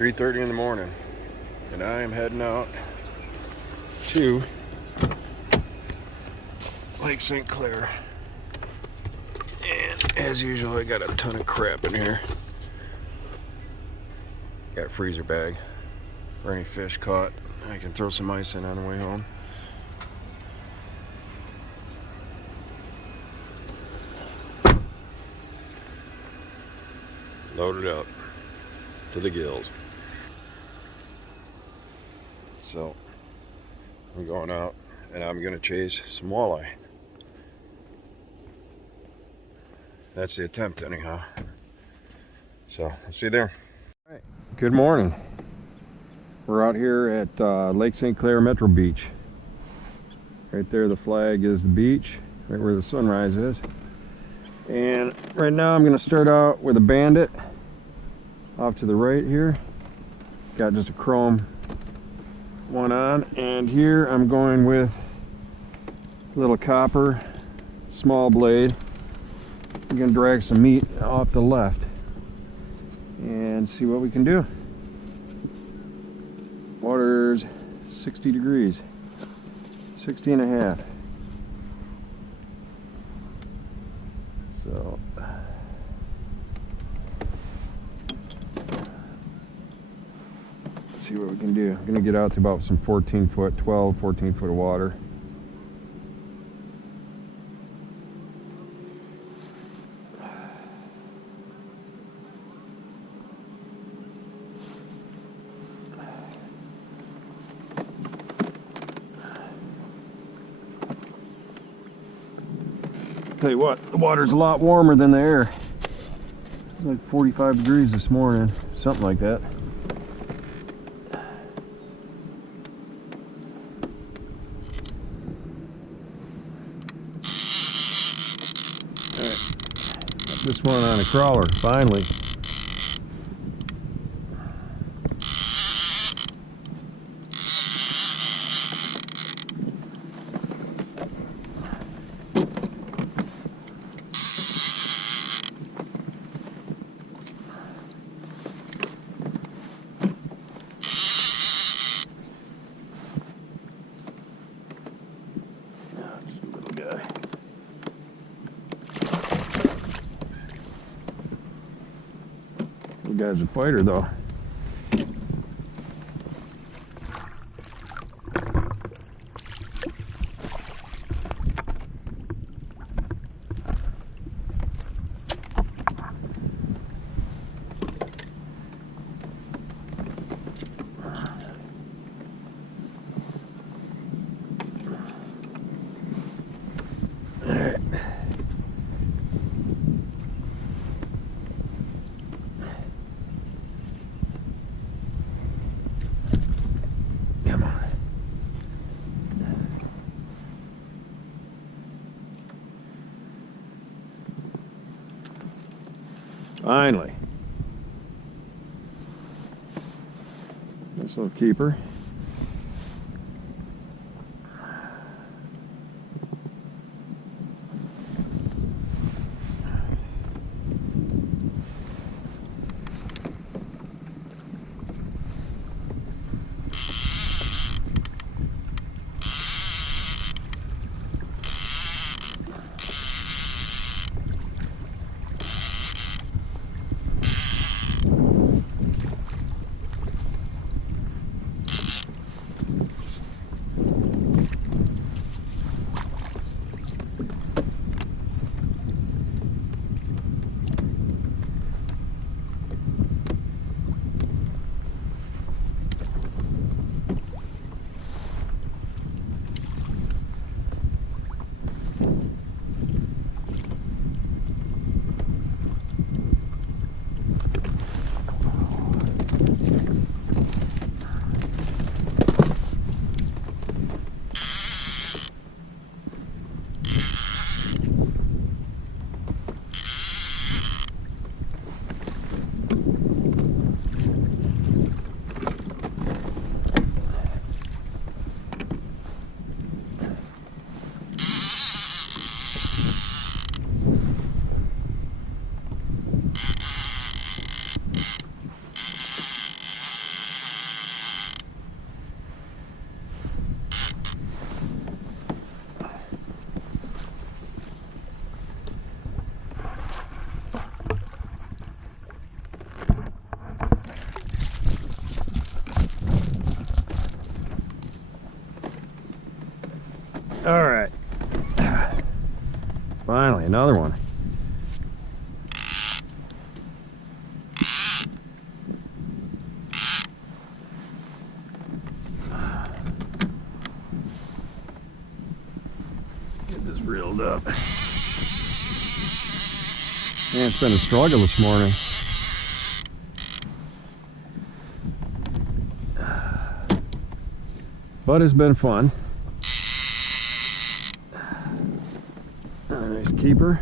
3:30 in the morning, and I am heading out to Lake St Clair. And as usual, I got a ton of crap in here. Got a freezer bag for any fish caught. I can throw some ice in on the way home. Loaded up to the gills. So I'm going out and I'm gonna chase some walleye. That's the attempt anyhow. So I'll see you there. All right. Good morning. We're out here at Lake St Clair Metro Beach. Right there the flag is the beach, right where the sunrise is. And right now I'm gonna start out with a bandit off to the right here. Got just a chrome one on, and here I'm going with a little copper small blade. I'm gonna drag some meat off the left and see what we can do. Water's 60 degrees, 60 and a half. So let's see what we can do. I'm gonna get out to about some 14 foot of water. Tell you what, the water's a lot warmer than the air. It's like 45 degrees this morning, something like that. Alright, got this one on a crawler, finally. The guy's a fighter though. Finally. Nice little keeper. All right. Finally, another one. Get this reeled up. Man, it's been a struggle this morning. But it's been fun. Nice keeper.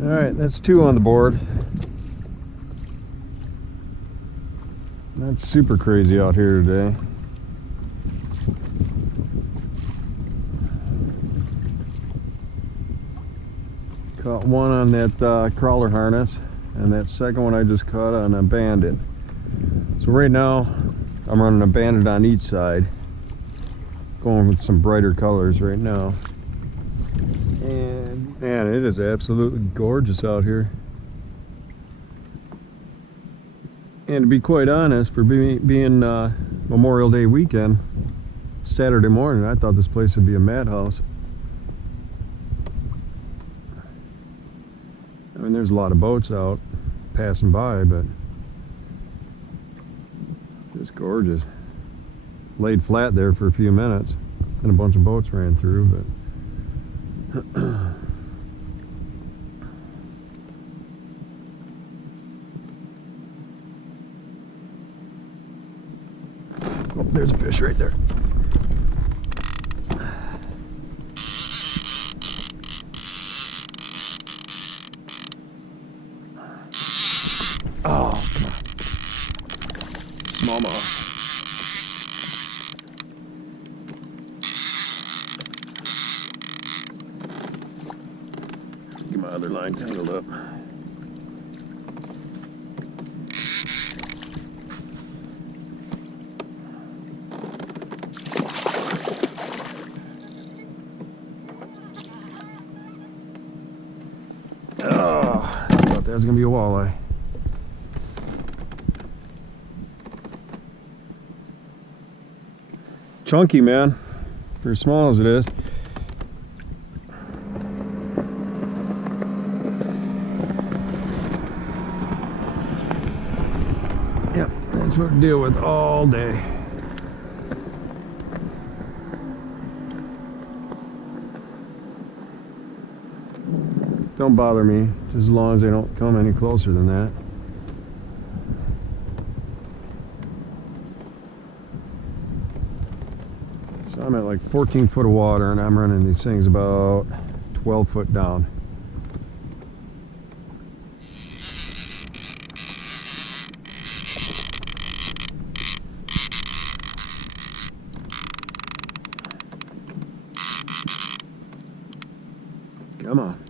Alright, that's 2 on the board. That's super crazy out here today. Caught one on that crawler harness, and that second one I just caught on a bandit. So right now I'm running a bandit on each side, going with some brighter colors right now. And man, it is absolutely gorgeous out here. And to be quite honest, for being Memorial Day weekend, Saturday morning, I thought this place would be a madhouse. I mean, there's a lot of boats out passing by, but just gorgeous. Laid flat there for a few minutes, and a bunch of boats ran through, but oh, there's a fish right there. Oh, come on. Smallmouth. Get my other line tangled up. Oh, I thought that was gonna be a walleye. Chunky, man, for as small as it is. Yep, that's what we deal with all day. Don't bother me, just as long as they don't come any closer than that. So I'm at like 14 foot of water, and I'm running these things about 12 foot down. Come on.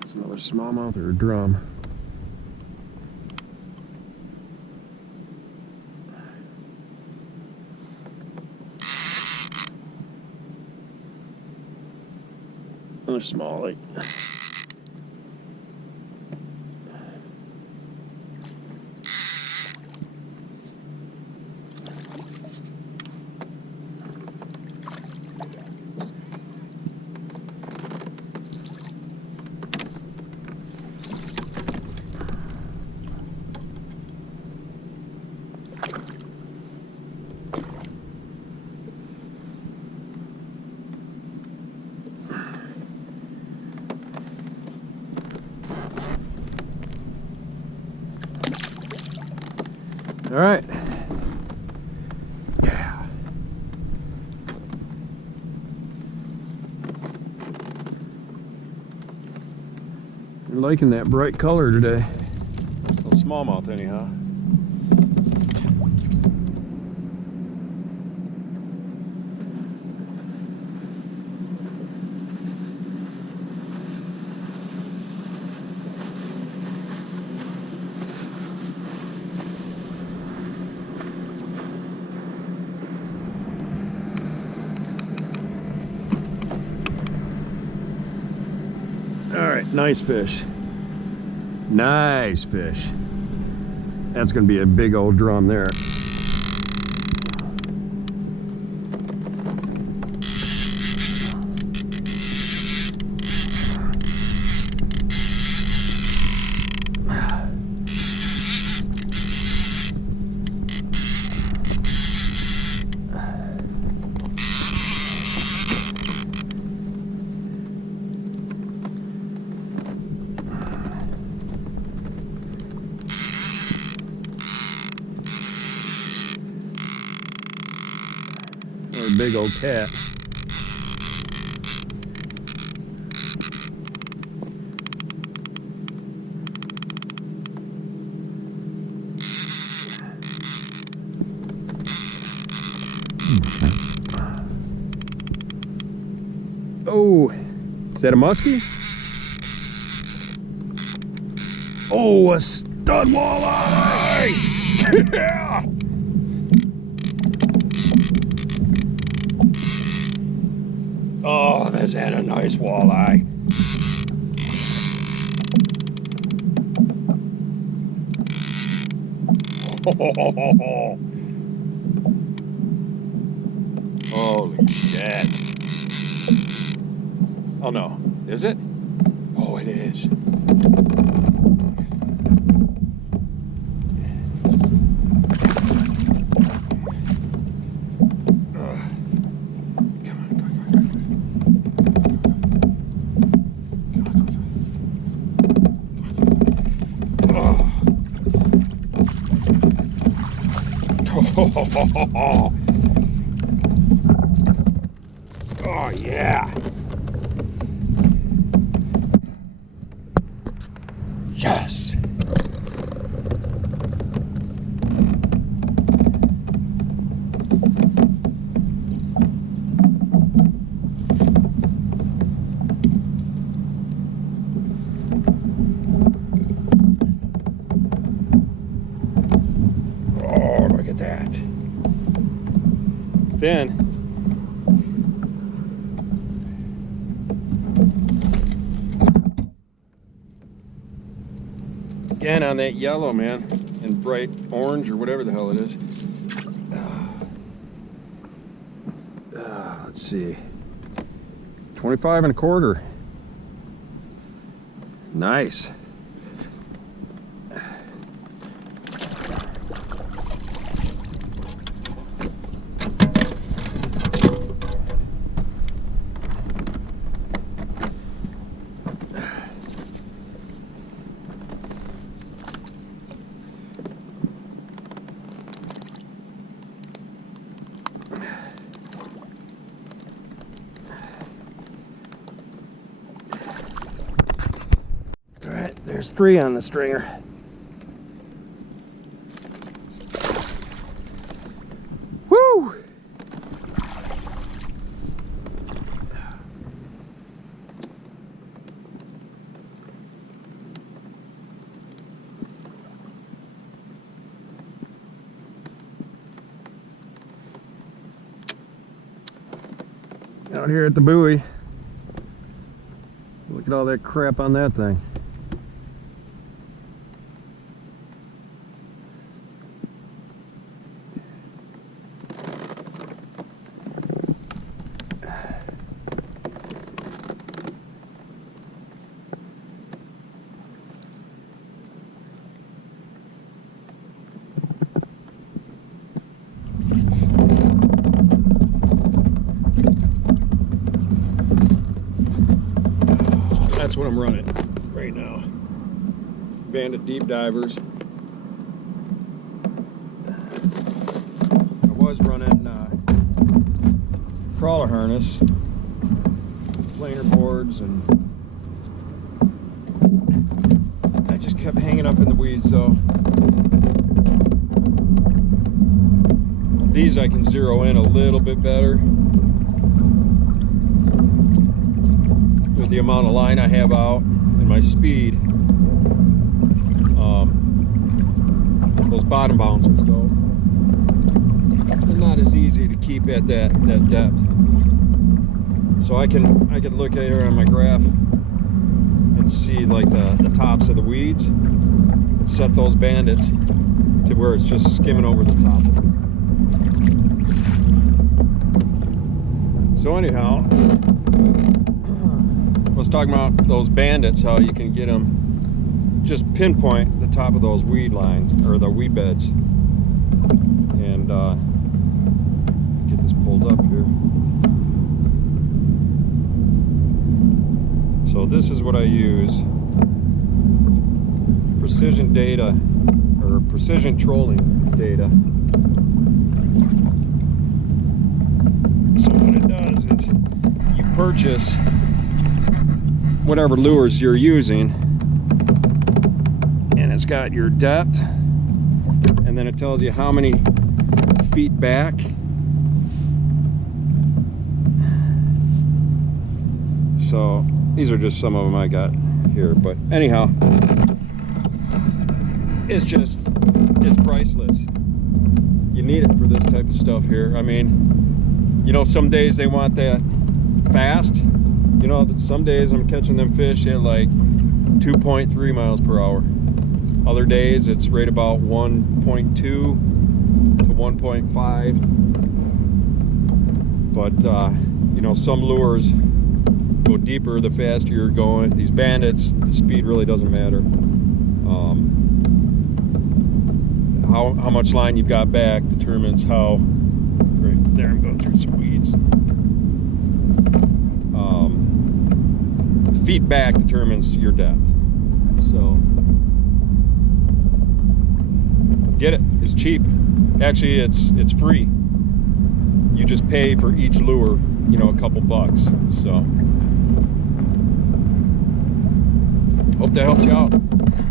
It's another smallmouth or a drum. Another small lake. All right. Yeah. You're liking that bright color today. It's a little smallmouth anyhow. Alright, nice fish. Nice fish. That's going to be a big old drum there. Or a big old cat. Oh, is that a muskie? Oh, a stud walleye! Yeah! Oh, that's had a nice walleye. Oh, holy shit. Oh no, is it? Oh, it is. Oh yeah. Yes. Oh, look at that. Then again on that yellow, man, and bright orange or whatever the hell it is. Let's see, 25 1/4. Nice. There's 3 on the stringer. Woo! Out here at the buoy. Look at all that crap on that thing. That's what I'm running right now. Bandit deep divers. was running crawler harness, planer boards, and I just kept hanging up in the weeds. So these I can zero in a little bit better with the amount of line I have out and my speed. Those bottom bouncers though, they're not as easy to keep at that depth. So I can look at here on my graph and see like the tops of the weeds and set those bandits to where it's just skimming over the top. So anyhow, I was talking about those bandits, how you can get them, just pinpoint the top of those weed lines, or the weed beds. And get this pulled up here. So this is what I use. Precision data, or precision trolling data. So what it does is you purchase whatever lures you're using, and it's got your depth, and then it tells you how many feet back. So these are just some of them I got here, but anyhow, it's priceless. You need it for this type of stuff here. I mean, you know, some days they want that fast. You know, some days I'm catching them fish at like 2.3 miles per hour. Other days it's right about 1.2 to 1.5. But you know, some lures go deeper the faster you're going. These bandits, the speed really doesn't matter. How much line you've got back determines how. Right there, I'm going through some weeds. Feet back determines your depth. So get it. It's cheap. Actually, it's free. You just pay for each lure, you know, a couple bucks. So hope that helps you out.